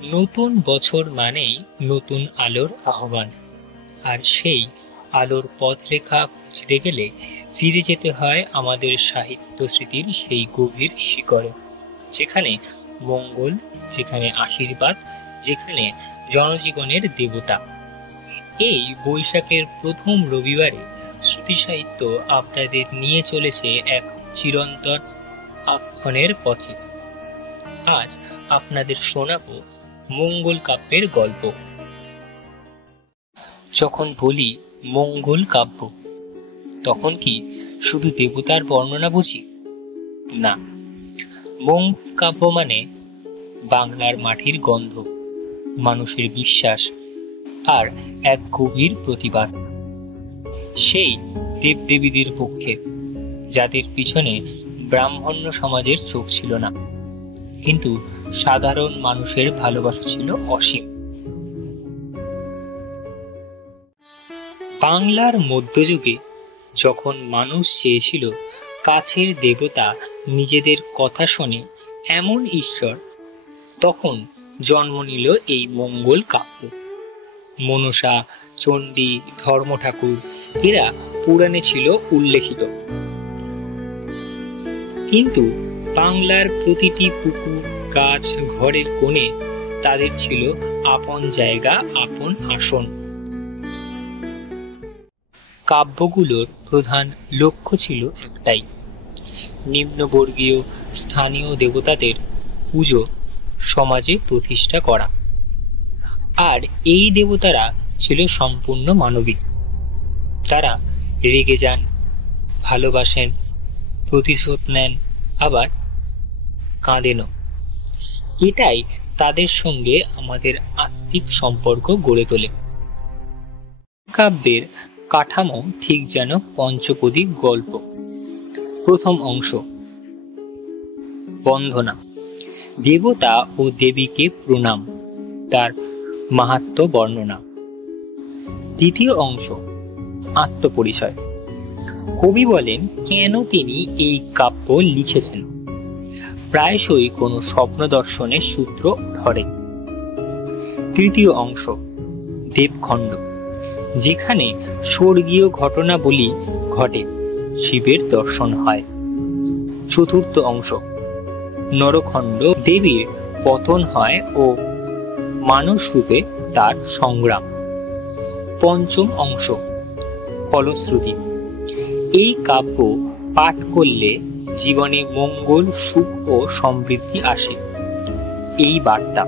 নতুন বছর মানেই নতুন আলোর আহ্বান, আর সেই আলোর পথরেখা খুঁজতে গেলে ফিরে যেতে হয় আমাদের সাহিত্য স্মৃতির সেই গভীর শিকড়ে, যেখানে মঙ্গল, যেখানে আশীর্বাদ, যেখানে জনজীবনের দেবতা। এই বৈশাখের প্রথম রবিবারে শ্রুতি সাহিত্য আপনাদের নিয়ে চলেছে এক চিরন্তন আখ্যানের পথে। আজ আপনাদের শোনাবো মঙ্গল কাব্যের গল্প। যখন বলি মঙ্গল কাব্য, তখন কি শুধু দেবতার বর্ণনা বুঝি? না, মঙ্গল কাব্য মানে বাংলার মাটির গন্ধ, মানুষের বিশ্বাস আর এক গভীর প্রতিবাদ সেই দেবদেবীদের পক্ষে, যাদের পিছনে ব্রাহ্মণ্য সমাজের চোখ ছিল না, কিন্তু সাধারণ মানুষের ভালোবাসা ছিল অসীম। বাংলার মধ্যযুগে যখন মানুষ চেয়েছিল কাছের দেবতা নিজেদের কথা শোনে এমন ঈশ্বর, তখন জন্ম নিল এই মঙ্গল কাব্য। মনসা, চণ্ডী, ধর্ম ঠাকুর এরা পুরাণে ছিল উল্লেখিত, কিন্তু বাংলার প্রতিটি পুকুর, গাছ, ঘরের কোণে তাদের ছিল আপন জায়গা, আপন আসন। কাব্যগুলোর প্রধান লক্ষ্য ছিল একটাই, নিম্নবর্গীয় স্থানীয় দেবতাদের পুজো সমাজে প্রতিষ্ঠা করা। আর এই দেবতারা ছিল সম্পূর্ণ মানবিক। তারা রেগে যান, ভালোবাসেন, প্রতিশোধ নেন, আবার কাঁদেনও। এটাই তাদের সঙ্গে আমাদের আত্মিক সম্পর্ক গড়ে তোলে। কাব্যের কাঠামো ঠিক যেন পঞ্চপদী গল্প। প্রথম অংশ বন্দনা, দেবতা ও দেবীকে প্রণাম, তার মাহাত্ম্য বর্ণনা। দ্বিতীয় অংশ আত্মপরিচয়, কবি বলেন কেন তিনি এই কাব্য লিখেছেন, প্রায়শই কোনো স্বপ্ন দর্শনের সূত্র ধরে। তৃতীয় অংশ দেবখণ্ড, যেখানে স্বর্গীয় ঘটনাবলী ঘটে, শিবের দর্শন হয়। চতুর্থ অংশ নরখণ্ড, দেবীর পতন হয় ও মানুষ রূপে তার সংগ্রাম। পঞ্চম অংশ ফলশ্রুতি, এই কাব্য পাঠ করলে জীবনে মঙ্গল, সুখ ও সমৃদ্ধি আসে, এই বার্তা।